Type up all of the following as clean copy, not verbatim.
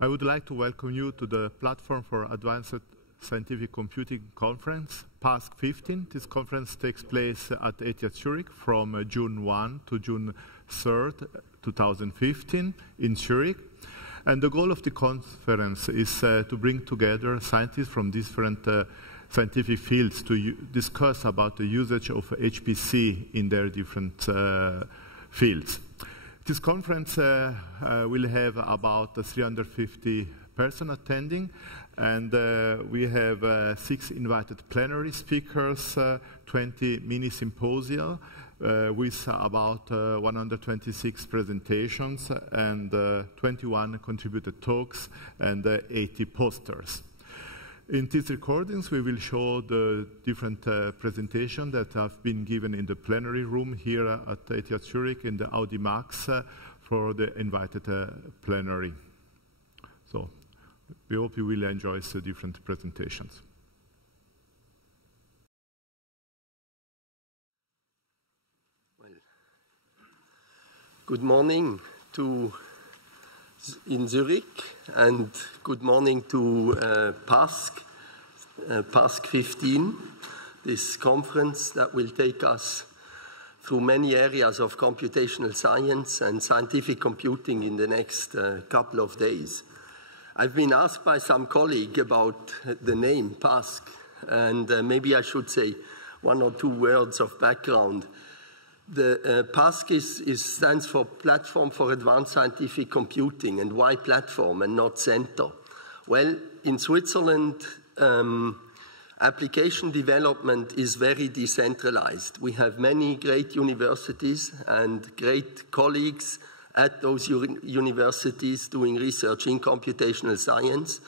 I would like to welcome you to the Platform for Advanced Scientific Computing Conference, PASC15. This conference takes place at ETH Zurich from June 1 to June 3rd, 2015 in Zurich. And the goal of the conference is to bring together scientists from different scientific fields to discuss about the usage of HPC in their different fields. This conference will have about 350 persons attending, and we have 6 invited plenary speakers, 20 mini symposia with about 126 presentations and 21 contributed talks and 80 posters. In these recordings, we will show the different presentations that have been given in the plenary room here at ETH Zurich in the Audi Max for the invited plenary. So we hope you will enjoy the different presentations. Well, good morning in Zurich, and good morning to PASC15, this conference that will take us through many areas of computational science and scientific computing in the next couple of days. I've been asked by some colleague about the name PASC, and maybe I should say 1 or 2 words of background. The PASC stands for Platform for Advanced Scientific Computing. And why platform and not center? Well, in Switzerland, application development is very decentralized. We have many great universities and great colleagues at those universities doing research in computational science.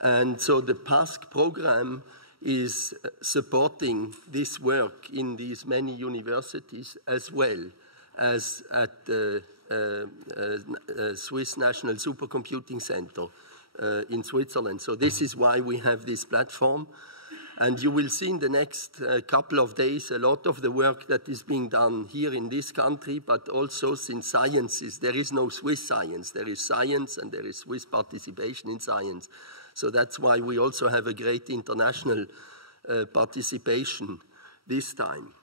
And so the PASC program is supporting this work in these many universities as well as at the Swiss National Supercomputing Center in Switzerland. So this is why we have this platform. And you will see in the next couple of days a lot of the work that is being done here in this country, but also since sciences, there is no Swiss science. There is science and there is Swiss participation in science. So that's why we also have a great international participation this time.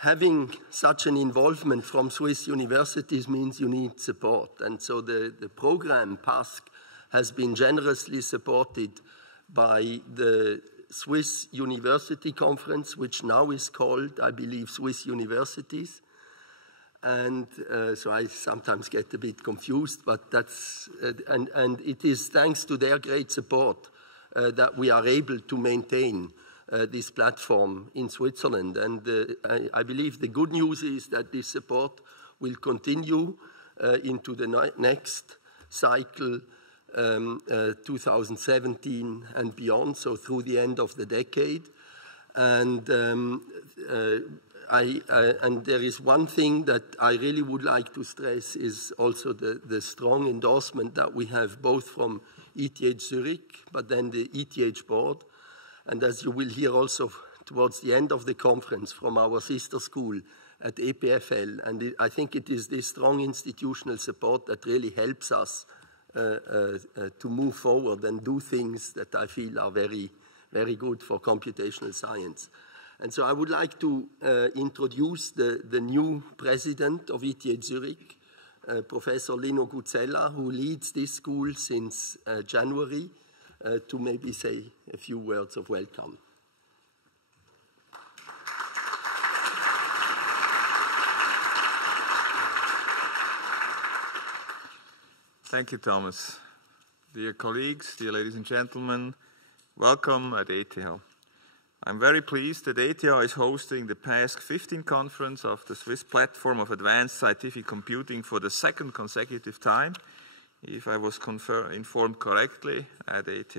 Having such an involvement from Swiss universities means you need support. And so the program PASC has been generously supported by the Swiss University Conference, which now is called, I believe, Swiss Universities. And so I sometimes get a bit confused, but that's, and it is thanks to their great support that we are able to maintain this platform in Switzerland. And I believe the good news is that this support will continue into the next cycle, 2017 and beyond, so through the end of the decade. And and there is one thing that I really would like to stress is also the strong endorsement that we have both from ETH Zurich, but then the ETH board. And as you will hear also towards the end of the conference from our sister school at EPFL. And I think it is this strong institutional support that really helps us to move forward and do things that I feel are very, very good for computational science. And so I would like to introduce the new president of ETH Zurich, Professor Lino Guzzella, who leads this school since January, to maybe say a few words of welcome. Thank you, Thomas. Dear colleagues, dear ladies and gentlemen, welcome at ETH. I'm very pleased that ETH is hosting the PASC15 conference of the Swiss Platform of Advanced Scientific Computing for the 2nd consecutive time, if I was informed correctly, at ETH.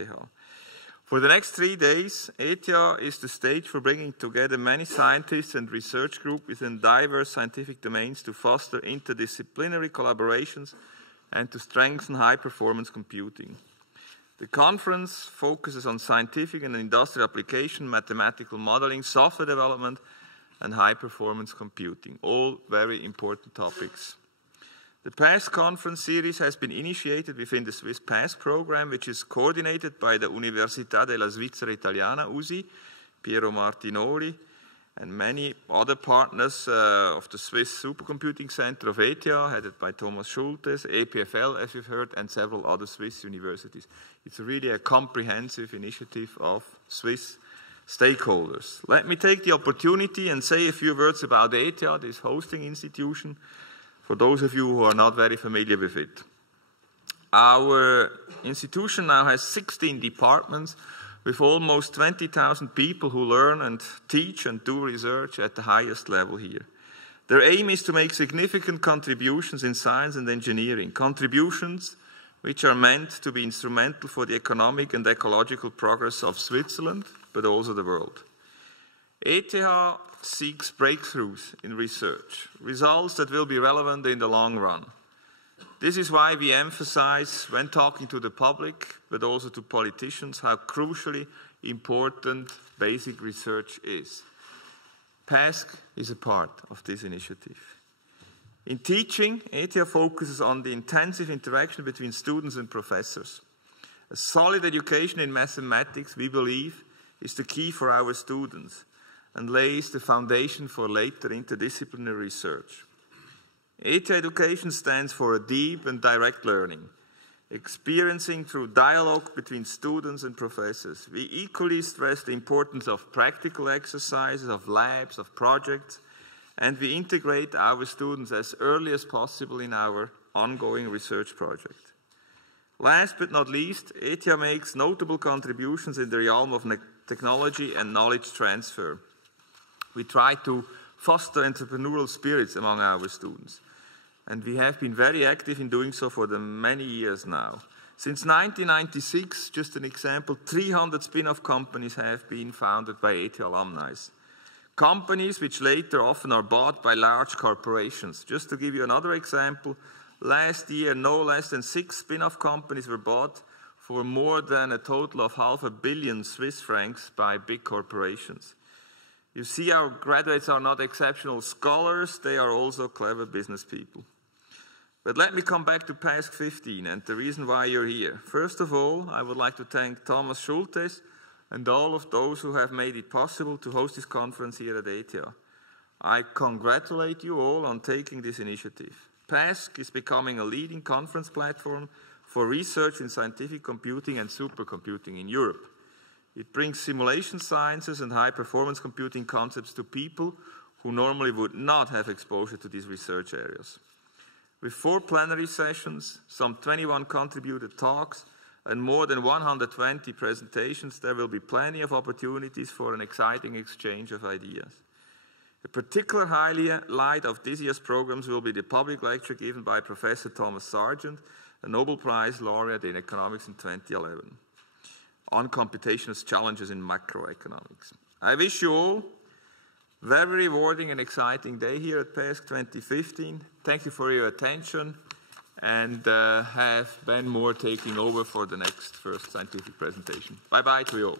For the next 3 days, ETH is the stage for bringing together many scientists and research groups within diverse scientific domains to foster interdisciplinary collaborations and to strengthen high-performance computing. The conference focuses on scientific and industrial application, mathematical modeling, software development, and high-performance computing, all very important topics. The PASC conference series has been initiated within the Swiss PASC program, which is coordinated by the Università della Svizzera Italiana, USI, Piero Martinoli, and many other partners of the Swiss Supercomputing Center of ETH, headed by Thomas Schultes, EPFL, as you've heard, and several other Swiss universities. It's really a comprehensive initiative of Swiss stakeholders. Let me take the opportunity and say a few words about ETH, this hosting institution, for those of you who are not very familiar with it. Our institution now has 16 departments with almost 20,000 people who learn and teach and do research at the highest level here. Their aim is to make significant contributions in science and engineering, contributions which are meant to be instrumental for the economic and ecological progress of Switzerland, but also the world. ETH seeks breakthroughs in research, results that will be relevant in the long run. This is why we emphasize, when talking to the public, but also to politicians, how crucially important basic research is. PASC is a part of this initiative. In teaching, ETH focuses on the intensive interaction between students and professors. A solid education in mathematics, we believe, is the key for our students and lays the foundation for later interdisciplinary research. ETH education stands for a deep and direct learning, experiencing through dialogue between students and professors. We equally stress the importance of practical exercises, of labs, of projects, and we integrate our students as early as possible in our ongoing research project. Last but not least, ETH makes notable contributions in the realm of technology and knowledge transfer. We try to foster entrepreneurial spirits among our students, and we have been very active in doing so for many years now. Since 1996, just an example, 300 spin-off companies have been founded by ETH alumni. Companies which later often are bought by large corporations. Just to give you another example, last year no less than 6 spin-off companies were bought for more than a total of $500 million Swiss francs by big corporations. You see, our graduates are not exceptional scholars, they are also clever business people. But let me come back to PASC15 and the reason why you're here. First of all, I would like to thank Thomas Schultes and all of those who have made it possible to host this conference here at ETH. I congratulate you all on taking this initiative. PASC is becoming a leading conference platform for research in scientific computing and supercomputing in Europe. It brings simulation sciences and high-performance computing concepts to people who normally would not have exposure to these research areas. With 4 plenary sessions, some 21 contributed talks, and more than 120 presentations, there will be plenty of opportunities for an exciting exchange of ideas. A particular highlight of this year's programs will be the public lecture given by Professor Thomas Sargent, a Nobel Prize laureate in economics in 2011. On computational challenges in macroeconomics. I wish you all a very rewarding and exciting day here at PASC 2015. Thank you for your attention, and have Ben Moore taking over for the next first scientific presentation. Bye-bye to you all.